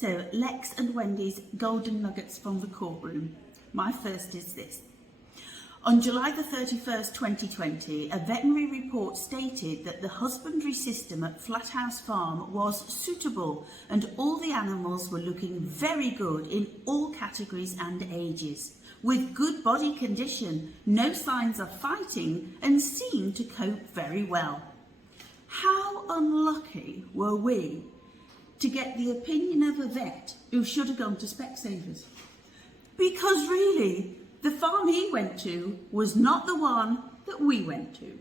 So, Lex and Wendy's golden nuggets from the courtroom. My first is this. On July the 31st, 2020, a veterinary report stated that the husbandry system at Flathouse Farm was suitable and all the animals were looking very good in all categories and ages, with good body condition, no signs of fighting, and seemed to cope very well. How unlucky were we to get the opinion of a vet who should have gone to Specsavers? Because really, the farm he went to was not the one that we went to.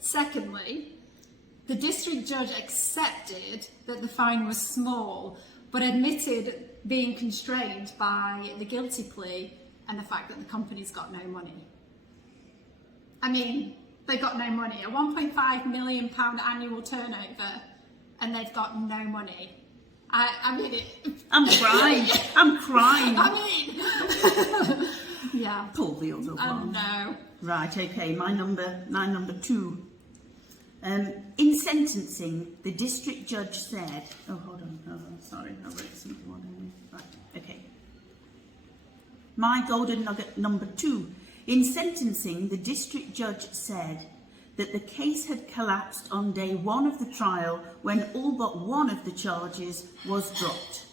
Secondly, the district judge accepted that the fine was small, but admitted being constrained by the guilty plea and the fact that the company's got no money. I mean, they got no money. A £1.5 million annual turnover, and they've got no money. I mean, I'm crying. I'm crying. I mean, yeah. Pull the other one. No. Right, okay, my number 2. In sentencing, the district judge said, hold on, sorry, I wrote something wrong. Right, okay. My golden nugget number 2. In sentencing, the district judge said that the case had collapsed on day 1 of the trial when all but one of the charges was dropped.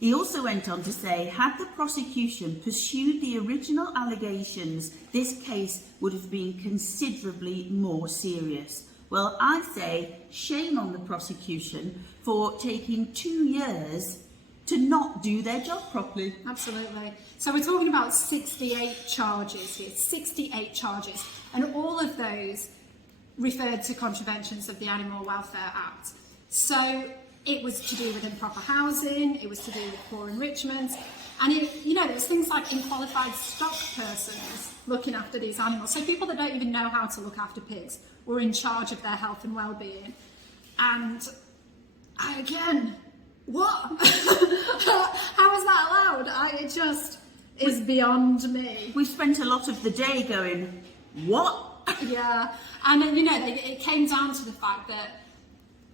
He also went on to say, had the prosecution pursued the original allegations, this case would have been considerably more serious. Well, I say shame on the prosecution for taking 2 years to not do their job properly. Absolutely. So we're talking about 68 charges here, 68 charges, and all of those referred to contraventions of the Animal Welfare Act. So it was to do with improper housing, it was to do with poor enrichment, and there was things like unqualified stock persons looking after these animals. So people that don't even know how to look after pigs were in charge of their health and well-being. And again, what? How is that allowed? It just is beyond me. We've spent a lot of the day going, what? Yeah, and it came down to the fact that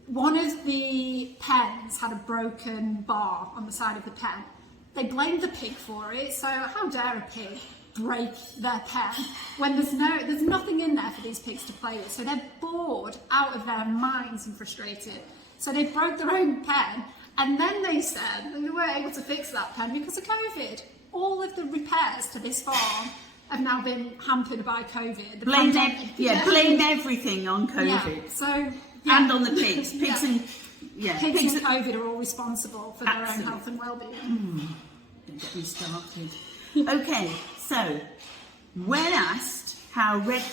one of the pens had a broken bar on the side of the pen. They blamed the pig for it, so how dare a pig break their pen when there's nothing in there for these pigs to play with. So they're bored out of their minds and frustrated. So they broke their own pen, and then they said that they weren't able to fix that pen because of COVID. All of the repairs to this farm have now been hampered by COVID. Blamed everything on COVID. Yeah, so, and on the pigs. Pigs and COVID are all responsible for their own health and well-being. Don't get me started. Okay, so when asked how Red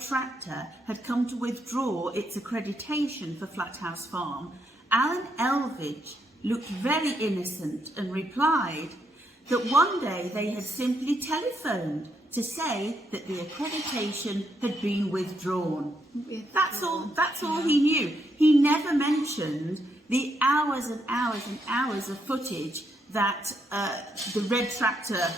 Tractor had come to withdraw its accreditation for Flathouse Farm, Alan Elvidge looked very innocent and replied that one day they had simply telephoned to say that the accreditation had been withdrawn. That's all he knew. He never mentioned the hours and hours and hours of footage that the Red Tractor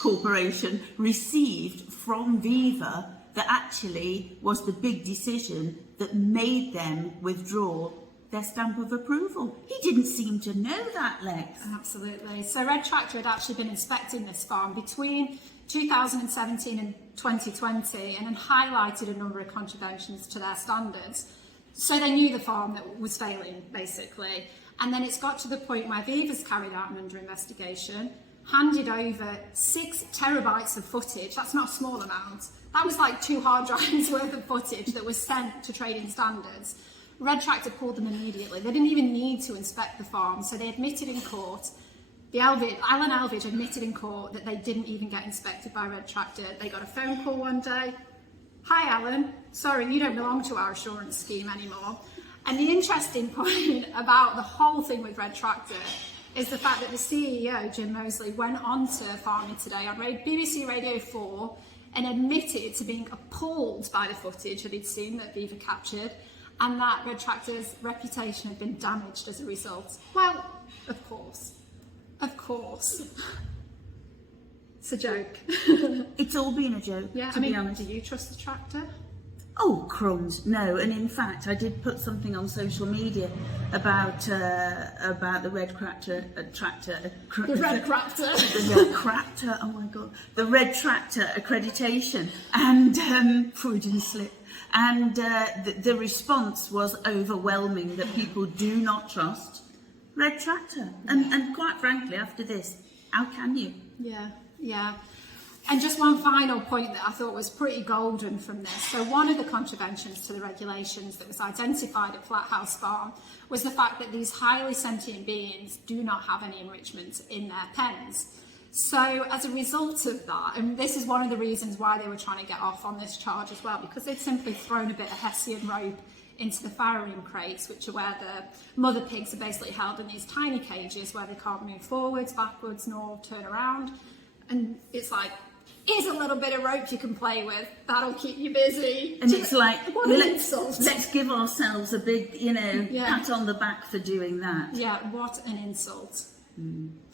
Corporation received from Viva that actually was the big decision that made them withdraw their stamp of approval. He didn't seem to know that, Lex. Absolutely. So Red Tractor had actually been inspecting this farm between 2017 and 2020 and had highlighted a number of contraventions to their standards. So they knew the farm that was failing, basically. And then it's got to the point where Viva's carried out an under investigation, handed over 6 terabytes of footage. That's not a small amount. That was like 2 hard drives worth of footage that was sent to trading standards. Red Tractor pulled them immediately. They didn't even need to inspect the farm, so they admitted in court. Alan Elvidge admitted in court that they didn't even get inspected by Red Tractor. They got a phone call one day. Hi Alan, sorry, you don't belong to our assurance scheme anymore. And the interesting point about the whole thing with Red Tractor is the fact that the CEO, Jim Mosley, went on to Farming Today on BBC Radio 4 and admitted to being appalled by the footage that he'd seen that Viva captured, and that Red Tractor's reputation had been damaged as a result. Well, of course. It's a joke. It's all been a joke, to be honest. Do you trust the tractor? Oh, crumbs, no. And in fact, I did put something on social media about the red tractor. The red tractor. The red tractor. Oh my God, the red tractor accreditation and Freudian slip. And the response was overwhelming that people do not trust red tractor. And quite frankly, after this, how can you? Yeah, yeah. And just one final point that I thought was pretty golden from this. So one of the contraventions to the regulations that was identified at Flathouse Farm was the fact that these highly sentient beings do not have any enrichment in their pens. So as a result of that, and this is one of the reasons why they were trying to get off on this charge as well, because they'd simply thrown a bit of Hessian rope into the farrowing crates, which are where the mother pigs are basically held in these tiny cages where they can't move forwards, backwards, nor turn around. And it's like, here's a little bit of rope you can play with. That'll keep you busy. And it's like, let's give ourselves a big, pat on the back for doing that. Yeah, what an insult.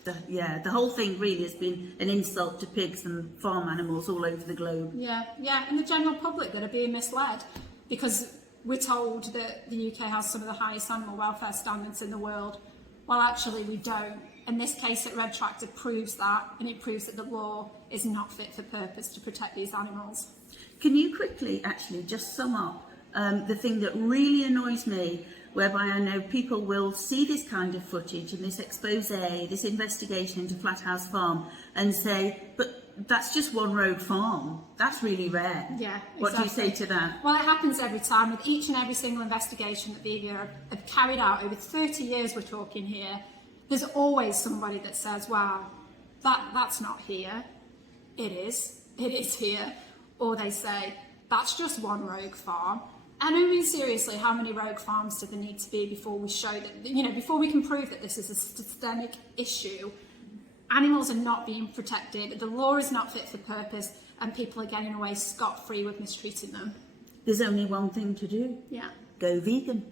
The whole thing really has been an insult to pigs and farm animals all over the globe. Yeah, and the general public that are being misled because we're told that the UK has some of the highest animal welfare standards in the world. Well, actually, we don't. And this case at Red Tractor proves that, and it proves that the law is not fit for purpose to protect these animals. Can you quickly, actually, just sum up the thing that really annoys me, whereby I know people will see this kind of footage and this expose, this investigation into Flathouse Farm, and say, but that's just one rogue farm. That's really rare. Yeah, exactly. What do you say to that? Well, it happens every time with each and every single investigation that Viva have carried out over 30 years. We're talking here. There's always somebody that says, "Wow, that's not here." It is here. Or they say, "That's just one rogue farm." And I mean, seriously, how many rogue farms do there need to be before we show that, before we can prove that this is a systemic issue? Animals are not being protected, the law is not fit for purpose, and people are getting away scot-free with mistreating them. There's only one thing to do. Yeah. Go vegan.